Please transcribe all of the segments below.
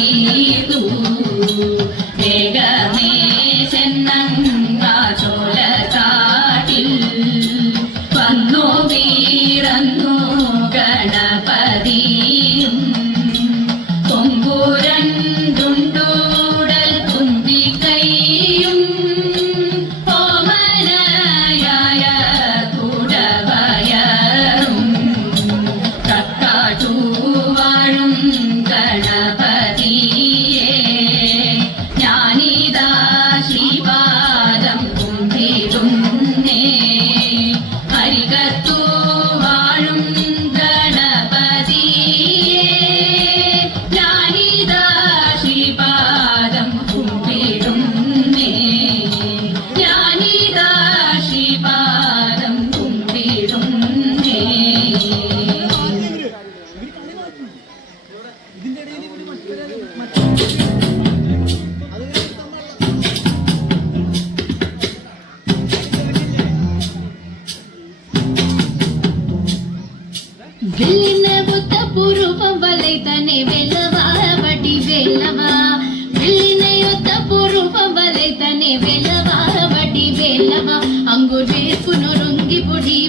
ನೀನು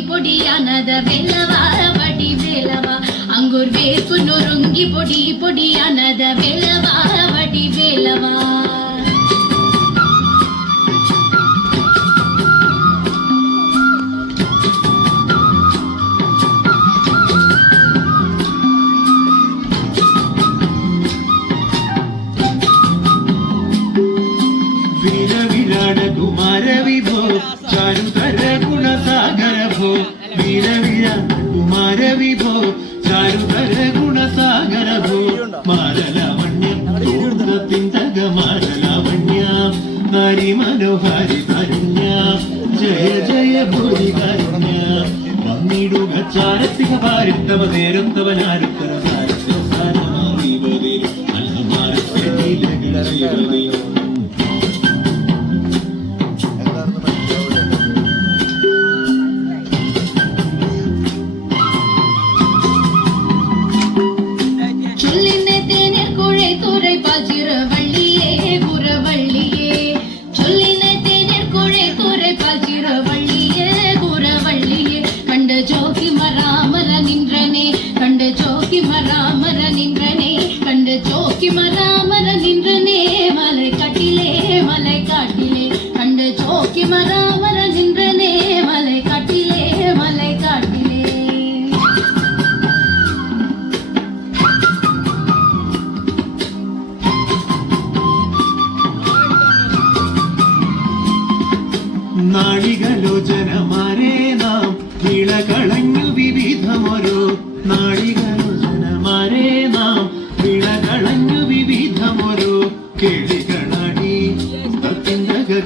பொடியானத வெல்லவா வடி வேலவா அங்கூர் வேர்ப்பு நொறுங்கி பொடி பொடியானத வெள்ளவார வடி வேலவா വിഭോ ചാരുതര ഗുണസാഗരഭോ മാരലാവണ്യം തോന്നത്തിന്തക മാരലാവണ്യ ഹരി മനോഹരി കരുണ്യ ജയ ജയ ഭൂരി കരുണ്യ. വന്നിടുക ചാരത്തിക പാരിത്തവ നേരത്തവൻ ആരുത്തര സ്ഥാനമാറിവതേ അല്ലമാരത്തെ ലീലകളറിയവതേ എന്താണെന്ന് கண்ட ஜோகி மராமர நின்றனே மலை காட்டிலே மலை காட்டிலே கண்ட ஜோகி மராமர நின்றனே மலை காட்டிலே மலை காட்டிலே നാഴികലോചനമാരെ നാം വിളകളഞ്ഞു വിവിധമൊരു നാഴികലോചനമാരെ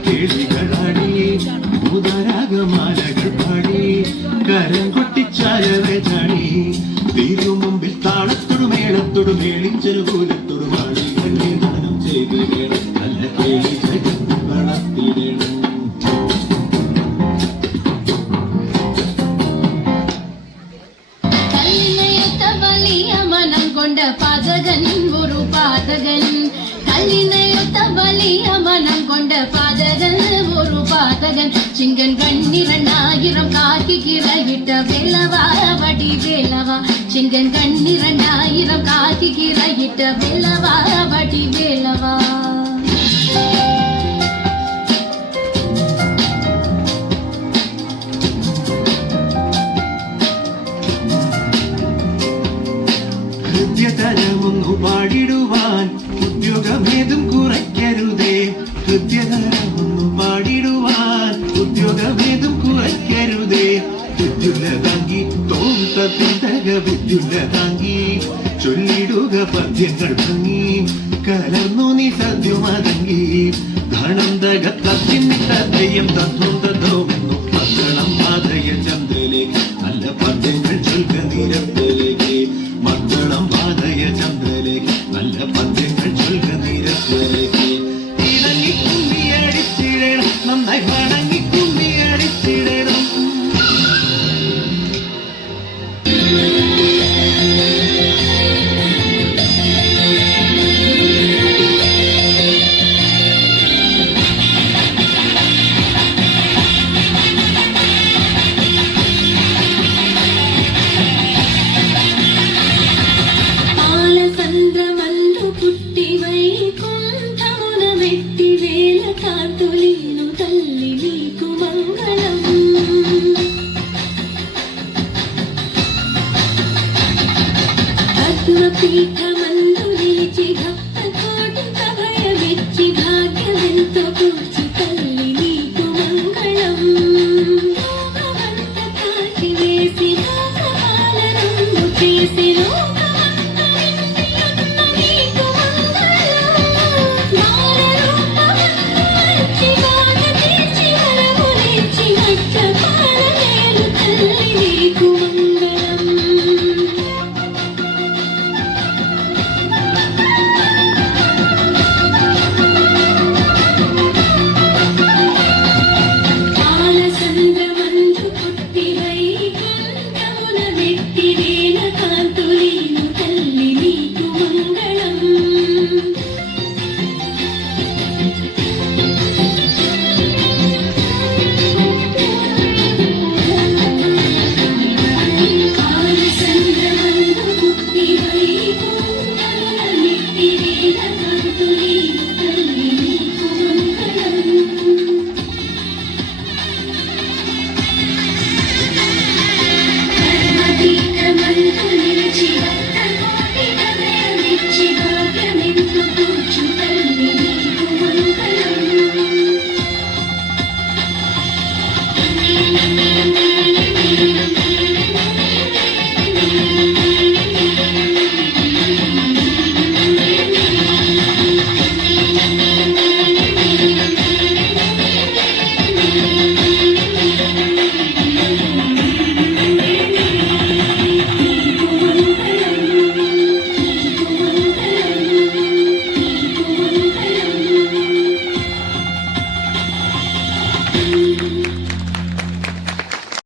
കേളികളാടി ഉദരാഗമാലകൾ പാടി കരം കൊട്ടിച്ചാലവെ ചാടി തിരുമുമ്പിൽ താളത്തൊടു சிங்கன் கண்ணிரண்டாயிரம் காக்கி கிரையிட்ட வேலவா வடி வேலவா சிங்கன் கண்ணிரண்டாயிரம் காக்கி கிரையிட்ட வேலவா வடி வேலவா ഹൃദ്യതരമൊന്നു പാടിടുവാൻ ഉദ്യോഗഭേദം കുറയ്ക്കരുതേ ഹൃദ്യതരമൊന്നു വിദ്യുല്ല താങ്കി തോന്തത്തിന്തക വിദ്യുല്ല താങ്കി ചൊല്ലിടുക പദ്യങ്ങൾ ഭംഗി. കലർന്നു നീ സദ്യമതങ്കി ധനം തകത്തത്തിൻ തദ്യം തത്വം തത്വമെന്നു लेखमन्तु लेचिघ